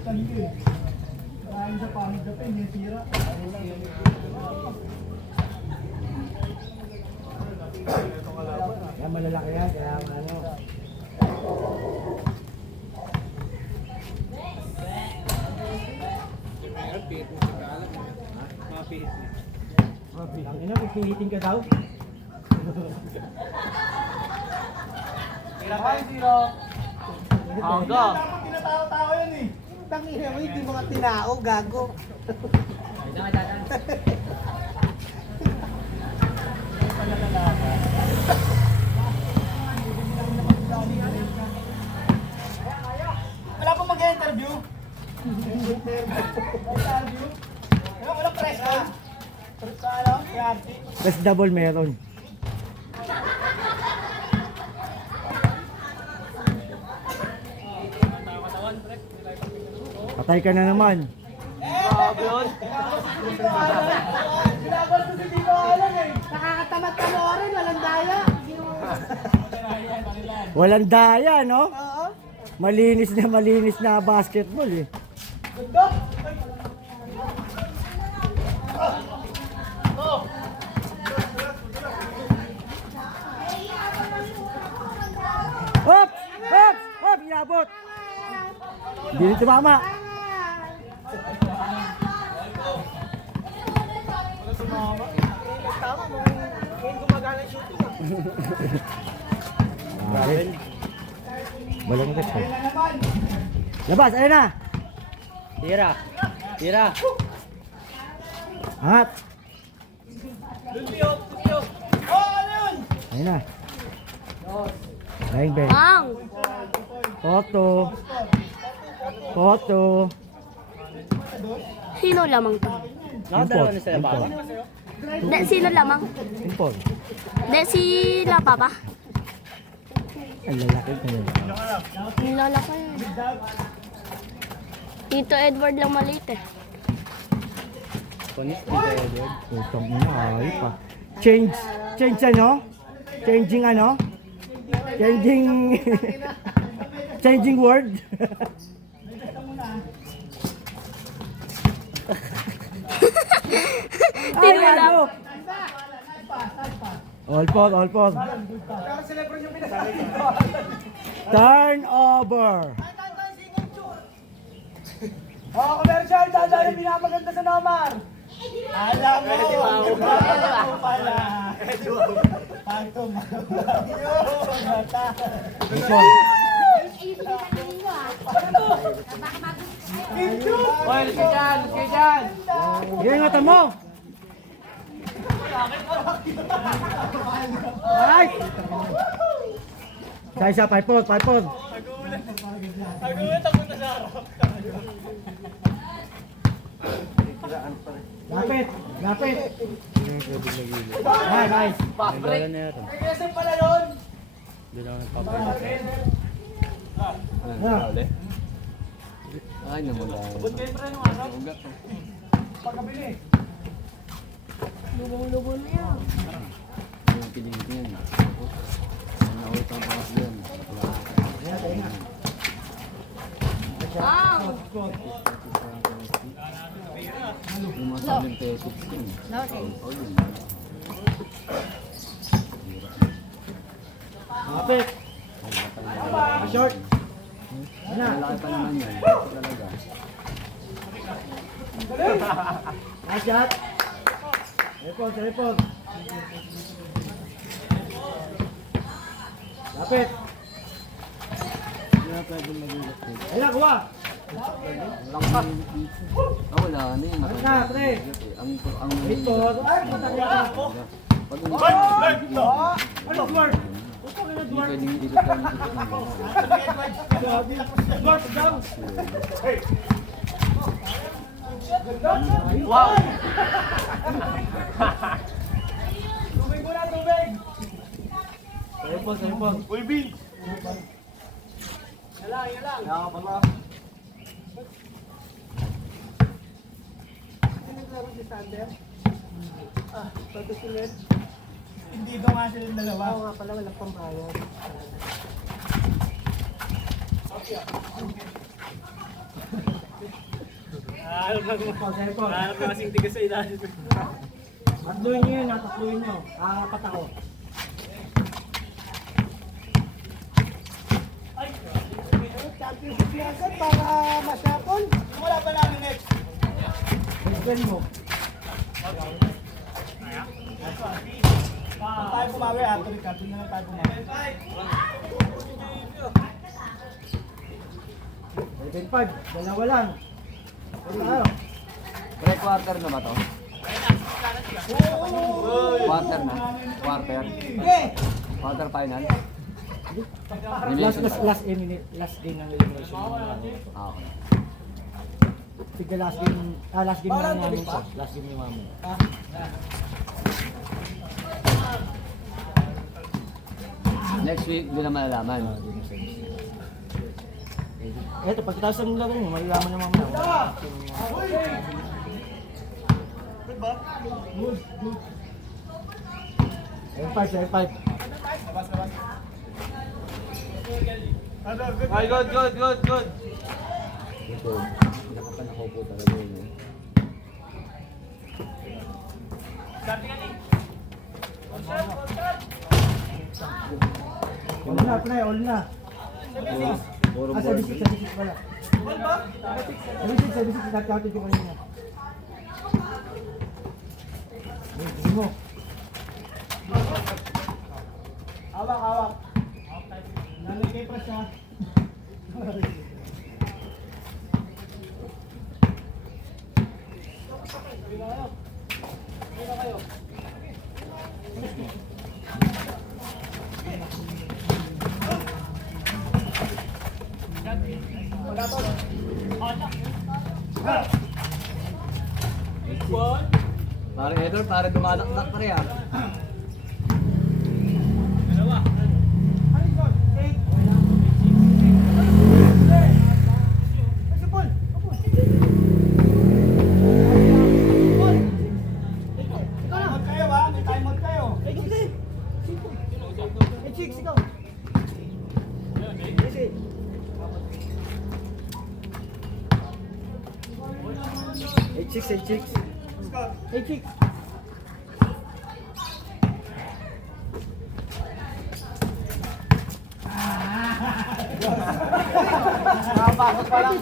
Yan, malalaki yan, kaya ano. Ang ina, pipihitin ka daw? Aga. Dapat tinatao-tao yan eh. Tangina mo, hindi mga tinao, gago. Wala pong mag-interview. Interview? Walang press ka. Press ka ano? PRT. Plus double meron. Patay ka na naman. Grabe yun. Ginagawa ko si Tito Alan eh. Nakakatamad ka mo rin, walang daya. Walang daya, no? Oo. Malinis na basketball eh. Ganda. Hop! Hop! Hop! Inabot! Hindi rin tumama. Tama mo, ngayon gumagana yung shooting ah. Balong test eh. Labas! Ayun na! Tira. Tira. Angat! Oh, ano yun? Ayun na. Bang bang. Ang! Photo. Photo. Sino lamang to? Nakadalawa na sila ba? De, sino lamang? Import. De, sila papa? Ang lalaki ko yun. Nilala ko yun. Tito Edward lang maliit eh. Kunis dito, Edward. Putang ina, ayos pa. Change ano? Changing ano? Changing... Changing word? Tinulang. All pause, all pause. Turn over. Oh, commercial. Dadaan yung pinapaganda sa Nomar. Alam mo. Alam mo pala. Pagto yun. Mata. Oy, let's get dyan, let's get dyan. Yan mata mo. Ay! Isa, 5 pause, 5 pause. Nagulat ako na sa harap. Lapit, lapit. Ay, nice. Fast break. Kasi pala yun. Doon ako nagpapalit. Ay, namula. Ba't kayo pre nung araw? Ugat. Pagkabili. Lubong-lubong na yan. Yung piling yan. Naulit ang pangas yan. Ang! Yung mga sabing pesos yun. Lapit. Short. Malaki pa naman yan. Ito talaga. Nice shot. Report, report. Lapit. Hindi na pwede mag-ulat ko. Ayun, kuha. Wala na yun. Ano na, pre? Ang Report. Ay, matanggal ako. pag Ano, Edward? hindi pwedeng ikot lang ng ikot ng Edward, down. Wow! Tubig mo na, tubig. Report, report. Uy, Bin. Yan lang. Kaya ka pala. Naglaro si Sander. Pagkusulit. Hindi ito nga silang dalawa. Oo nga pala, walang pambayad. Hanap na kasing tigas sa ilalim. Tatluin nyo yun, tatluin nyo. Apat ako. Championship yan sir, para masyapon. Wala pa namin next. Bigyan mo. Tayo kumawi, tuloy ka. Doon na lang tayo kumawi. 7-5, dalawa lang. Ano? Pre-quarter na ba to? Quarter na? Quarter? Quarter final? Last game ng elimination. Ah, okay. Tigga last game na namin to. Last game ni Mamo. Next week, hindi na malalaman. Eto, pagkatapos ng laro nyo, malalaman na mamaya. Good. 7-5. Ay, good. Ito, nakapanakaw po talaga yun. Eh. All na, pre, all na. Puro Ah, board. 76 pala. 76, nag-counted ko kanina. Hindi mo. Hawak. Nalagay pa siya. Parang Edward, parang dumadakdak pa rin ah. Eight chicks. Nakapasok pa lang.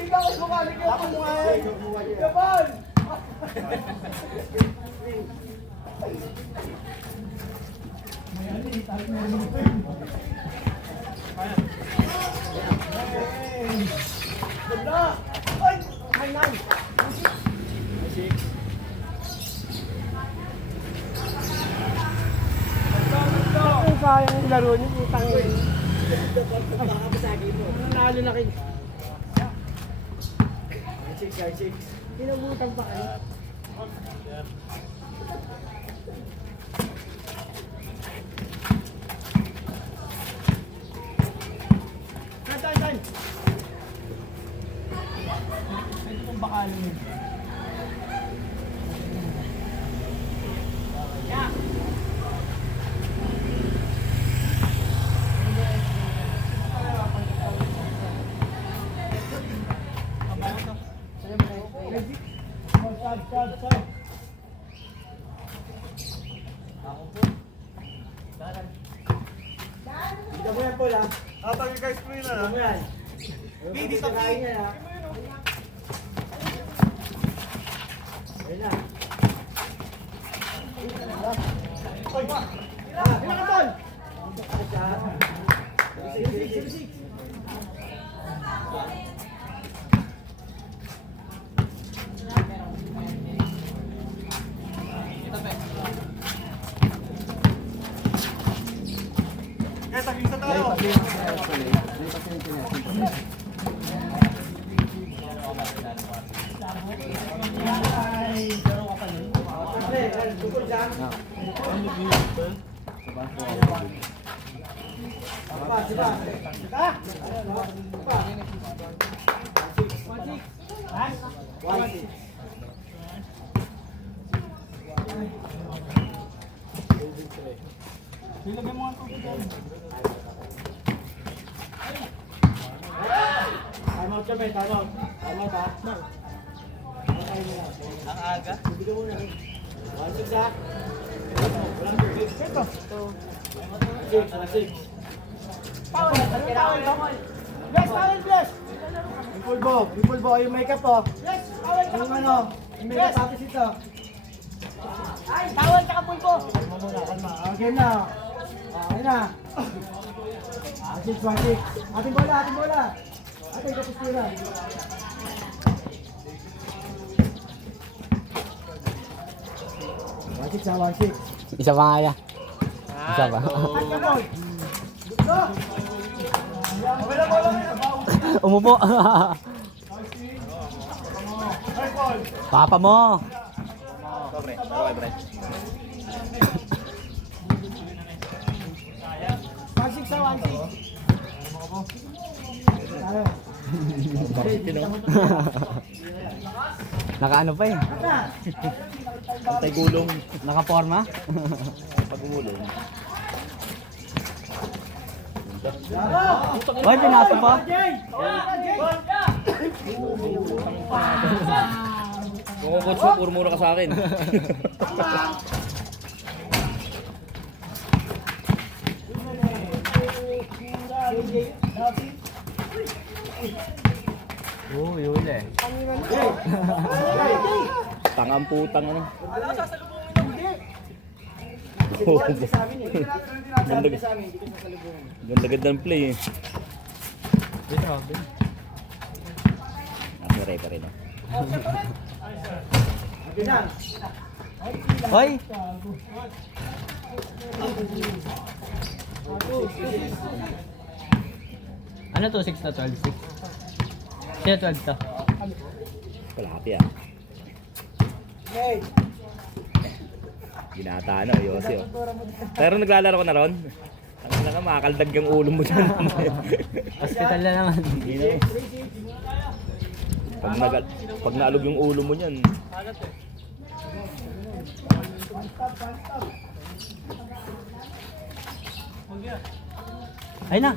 Ikaw ang bumalik yung pumuhay. Kapal! Ang sayang yung laro niyo, putang ina. Nanalo na kayo. Chicks. Pinabutan pa kayo. Tan. Ito pong bakalan yun. Stop. Dito mo yan, Paul, ha? Tatagay ka screen na. Dito mo yan. Hindi, stop. Kain yan, ha? Ayun na. Ilan ka tol? 76. Kaya taging sa tayo. Tukol dyan. Sipa. Ilagay mo ang tubig dyan. siya, may tanong. Tama ba? Ang aga? Bibigyan mo na. 1-6 ha? Walang 2-6. Ito. 1-6. Power. Ano power? Bless, power, bless. Yung pulbo, yung makeup po. Bless, power, tsaka Yung ano, yung may tapos ito. Power, tsaka pulbo. Kalma muna, kalma. Okay na. Okay na. 1-6, 1-6. Ating bola, ating bola. Ating kapustira. One-six, 1-6. Isa pa nga ya. Isa pa. Umupo. Papa mo. Sobre, pre. 1-6 sa 1-6. Ano? Nakaano pa eh. Antay gulong. Nakaporma. Pag umulong. Oy, pinasa pa. Kung ako coach mo, puro mura ka sa akin. Oo, yun eh. Tangang putang ano. Ganda ng play eh. Grabe. Nasa pa rin. Hoy! Ano to? 6 na 12? 6? Sino 12 to? Kalahati ah. Ginata na, Yossi oh. Pero naglalaro ko na ron. Ang nga, makakaldag yung ulo mo dyan. Hospital na naman. Pag naalog yung ulo mo niyan. Ay na!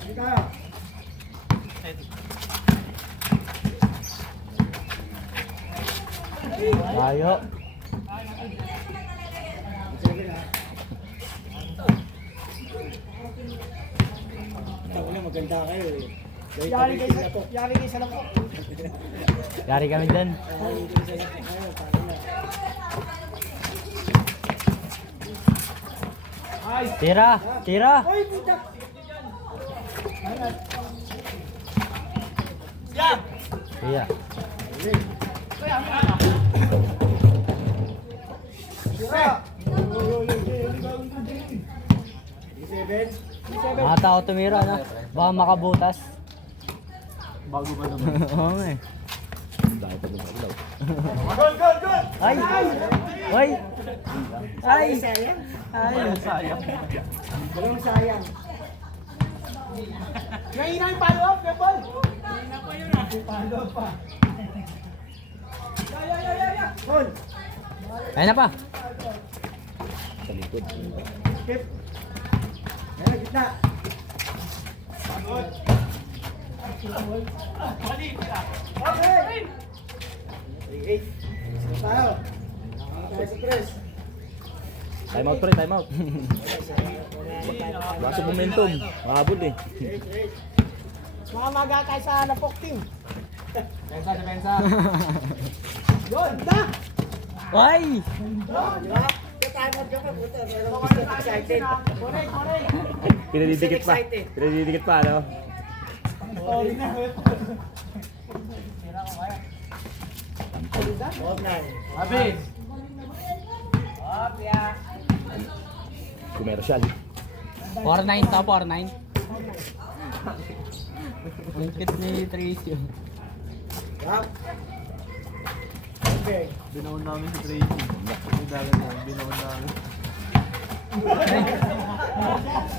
Sige tayo. Ayo. Maganda kayo eh. Yari kayo sa lang po. Yari kami dyan. Tira! Tira! Iya. Mga tao tumira na. Baka makabutas. Bago ba naman? Oo nga eh. Dahil pag lumaglaw. Ay! Ay! Ay! Sayang. Ay! Walang sayang. Ngayon ang follow-up, Bebol! Ngayon pa yun ah. Follow-up pa. Hold. Ayun na pa. Sa likod. Skip. Ayan, gitna. Okay. 3-8. Sige tayo. Tayo sa press. Time out pre, time out. Baso momentum. Mahabol eh. Mga maga tayo sa napok team. Depensa. Yun, na! Ay! Di ba? Time out ka pa, puto. Pero gusto excited. Correct. Pinadidikit pa. Excited. Pinadidikit pa, no? Sorry na. Habis. Commercial. 4-9 to, 4-9. Ang cute ni Tracy. Yup. Okay. Binaon namin si Tracy. Binaon namin.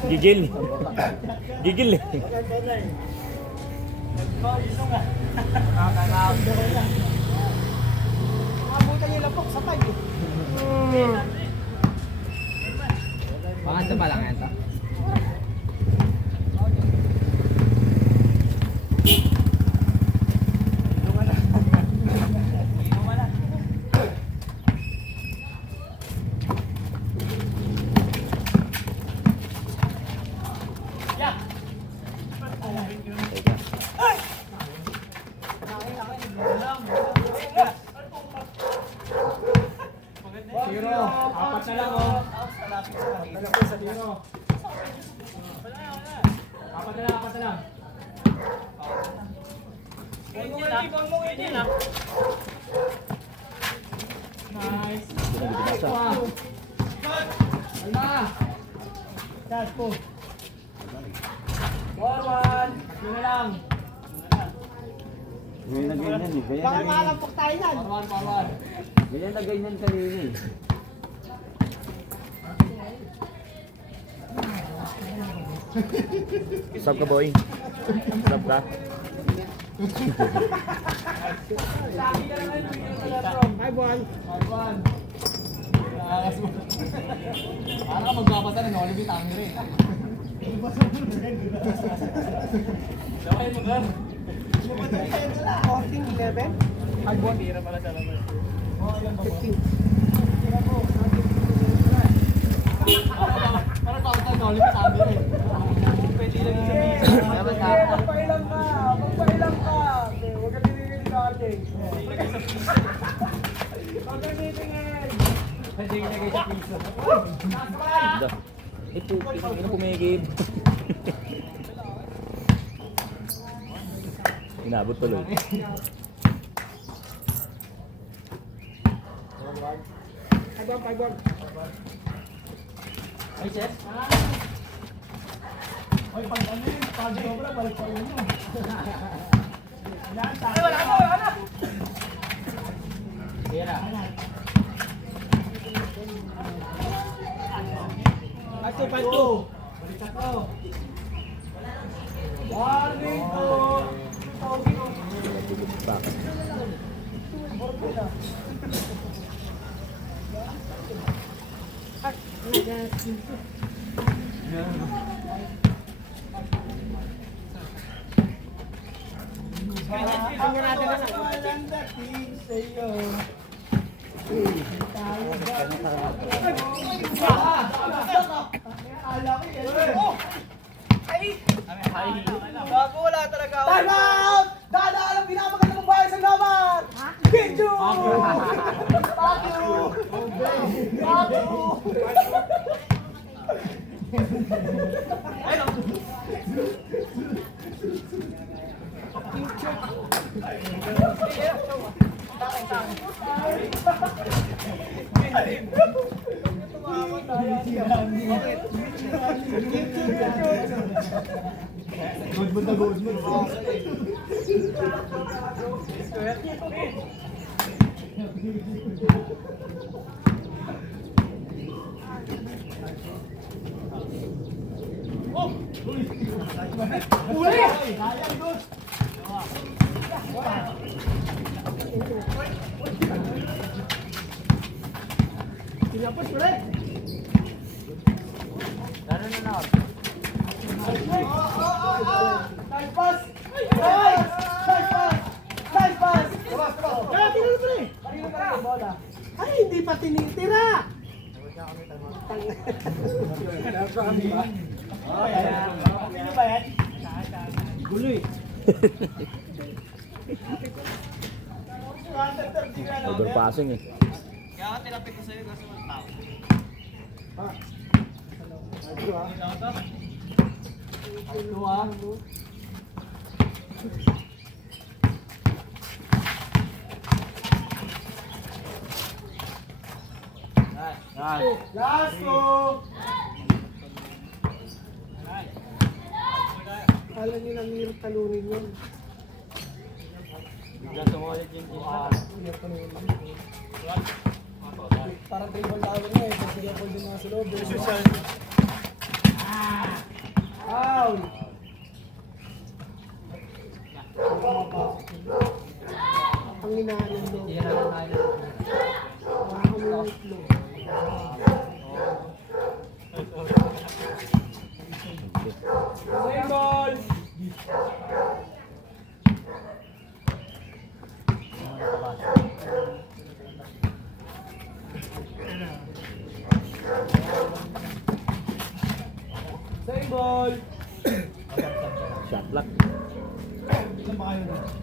Gigil. Gigil eh. Abutan yung lapok sa pag. Pangatlo pa lang ito. Zero. Apat na lang oh. Malapit sa zero. Apat na lang, apat na lang. Nice. Wow. Wala. Cash po. Forward. Tatlo na lang. Ganyan na ganyan eh. Ganyan Baka na ganyan. makalampok tayo yan. Forward, forward. Ganyan na ganyan kanina eh. Stop ka boy. Stop ka. Hi, Juan. Forward. Parang ka magbabasa ng Oliver Tangi rin. Sabay mo gan. 14, 11. Ay, buwan, tira pala sa labas. Oh, ilan ba? 15. Parang pakita ng Oliver Tangi rin. Pwede lang yung sabihin. Magpailang ka. Magpailang ka. Huwag ka tinigil sa atin. Huwag ka titigil. Pwede yung nagay sa piso. Ganda. Eh, ina pumigib. Inabot tuloy. Hi, Juan. Ay, chef? Ay, pag ano yun, pag sobra, balik pa rin yun. Ay, wala na! Tira. Ay, 2-5-2. Balik tatlo. Warning to. Bakit? Tingnan natin na lang. Walang dating sa'yo. Bago wala talaga ako. Time out! Dadaan ang pinapagandang bahay sa laman! Video! Bago! Bago! Good mo na good mo. Uli! Sayang doon. Tinapos mo rin. Nice pass! Nice! Nice pass! Nice pass! Kaya tinalo mo rin. Kanino ka rin, bola? Ay, hindi pa tinitira. Sino ba yan? Gulo eh. Overpassing eh. Ito ah. Last two! Kala nyo lang hirap talunin yun. Parang dribble tawag na eh. Pag dribble din mga sa loob. Same ball. Same ball. Shot lock.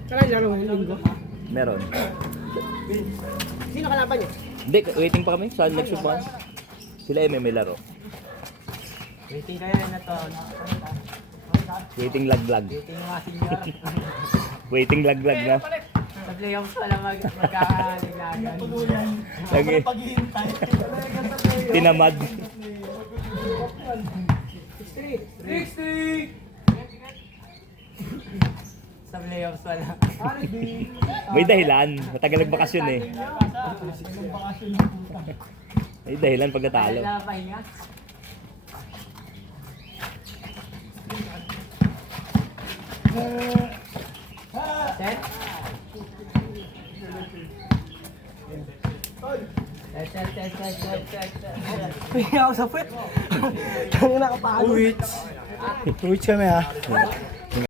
Kailan laro ngayon linggo? Meron. Sino kalaban niya? Hindi, waiting pa kami sa next one. Sila may laro. Waiting kayo na to. Waiting laglag. Waiting mga senior. Waiting laglag na. Sa playoffs pala magkakalilagan. Lagi. Paghihintay. Tinamad. 60! Sa playoffs pala. May dahilan. Matagal nagbakasyon eh. May dahilan pag natalo. Wala pahinga. Set? Set. Pinga ako sa puwet. Tangin na kapalo. Uwits kami ha.